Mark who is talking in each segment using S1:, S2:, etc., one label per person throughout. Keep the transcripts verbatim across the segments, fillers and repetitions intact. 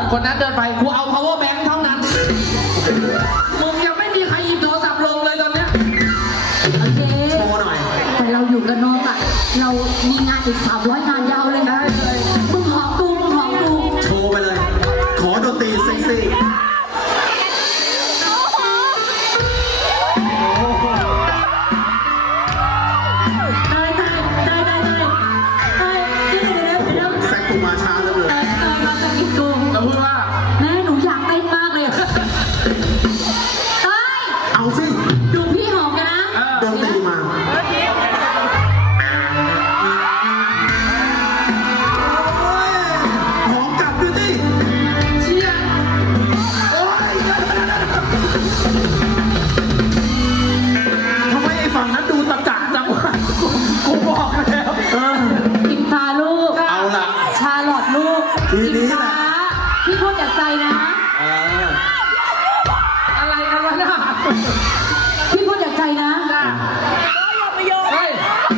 S1: คนนั้นเดินไปกูเอา power bank เท่านั้นมึงยังไม่มีใครหยิบโทรศัพท์ลงเลยตอนเนี้ย
S2: โอเค
S3: โชว์หน่อย
S2: แต่เราอยู่กับน้องอ่ะเรามีงานอีกสามร้อยงานยาวเลยนะมึงหอมดูมึงหอมดู
S3: โชว์ไปเลยขอดนตรีเซ็กซี่
S2: ได้ได้ได้ได้ได้ได้เดี๋ยวเดี๋ยวเดี๋ยว
S3: แซกกูมาช้าแล้วเลย
S2: เออเออมาจากอีกกู
S1: จะพูดว่า
S2: แม่หนูอยากเต้นมากเลยเฮ้ย
S3: เอาสิ
S2: ดูพี่หอมกันนะ
S3: ดนตรีมาหอมกลับดูสิ
S1: เชียร์
S3: โอ๊ยทำไมไอ้ฝั่งนั้นดูตะกะจังวะกูบอกแล้วเออ
S2: อิงฟ้าลูก
S3: เอาล่ะ
S2: ชาลอตลูก
S3: ทีนี้แหละ
S2: พี่พูดจากใจนะ
S3: เออ
S1: อะไรกันวะเนี่ย
S2: พี่พูดจากใจนะ
S1: เฮ้ย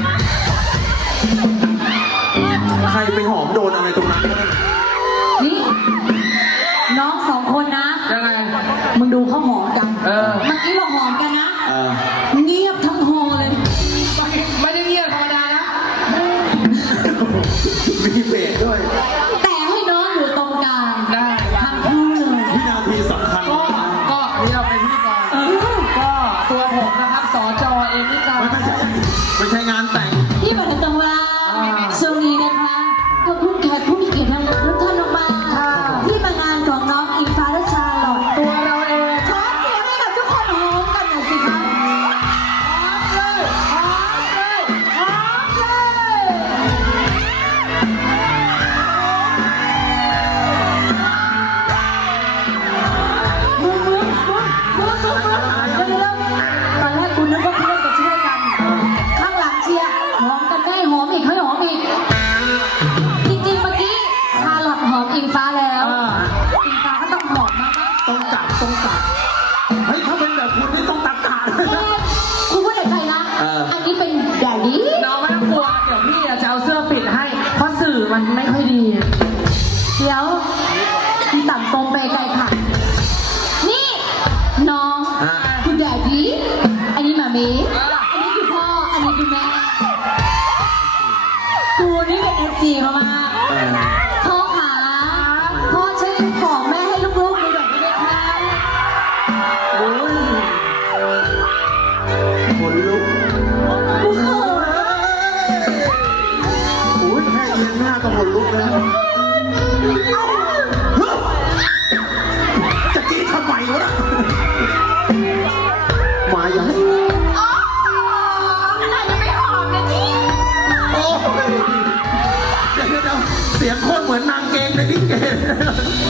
S3: ใครไปหอมโดนอะไรตรงนั้น
S2: นี่น้องสองคนนะ
S1: ยังไง
S2: มึงดูเขาหอมกัน
S1: เออ
S2: เมื่อกี้เราหอมกันนะ
S3: เออ
S2: เงียบทั้งฮอเลย
S1: ไม่ได้เงียบธรรมดานะ
S3: มีเบรกด้วย
S2: แต่ให้น้องอยู่ตรงกลาง
S1: ได้
S2: ทั้งคู่เลย
S3: วินาทีสำคัญ
S1: ก็ก็นี่เราเป็นพิธีกรก็ตัวผมนะครับสจเอมิกา
S3: ไม่ใช่ไม่ใช่งานแต่ง
S2: ที่มาถึงตรงเวลาช่วงนี้นะคะขอบคุณแขกผู้มีเกียรติทุกท่านมากๆที่มางานของน้องอิงฟ้าและชาลอต
S1: ตัวเราเอง
S2: ขอเสียงให้กับทุกคนหอมกันหน่อยสิคะหอมเลยหอมเลยหอมเลยมึงมึงมึงมึงมึงมึงเดี๋ยวเดี๋ยวตอนแรกกูนึกว่าเพื่อนจะช่วยกันข้างหลังเชียร์หอมกันได้หอมอีกให้หอมอีกจริงๆเมื่อกี้ชาลอตหอมอิงฟ้าแล้วอิงฟ้าก็ต้องหอมมากๆ
S3: ต้องจับต้องจับเฮ้ยถ้าเป็นแบบคุณนี่ต้องตัดขาด
S2: คุณพูดในใจนะ อันนี้เป็นแดดดี้
S1: น้องไม่ต้องกลัวเดี๋ยวพี่จะเอาเสื้อปิดให้เพราะสื่อมันไม่ค่อยดี
S2: เดี๋ยวต่ำตรงไปไกลค่ะ นี่ น้องคุณแดดดี้อันนี้หมามีอันนี้คือพ่อ อันนี้คือแม่กูนี่เป็นเอฟซีมากๆพ่อขาพ่อช่วยของแม่ให้ลูกๆดูหน่อยได้ไหมคะ
S3: โอ้ยขนลุก
S2: กูเขิน
S3: โอ้ยแค่เอียงหน้าก็ขนลุกแล้วจะกี้ทำไมวะมาอย่าง
S2: อ๋อขนาดยังไม่หอมเลยนี่
S3: โอ้ยเดี๋ยวเดี๋ยวเสียงโคตรเหมือนนางเกงในลิเก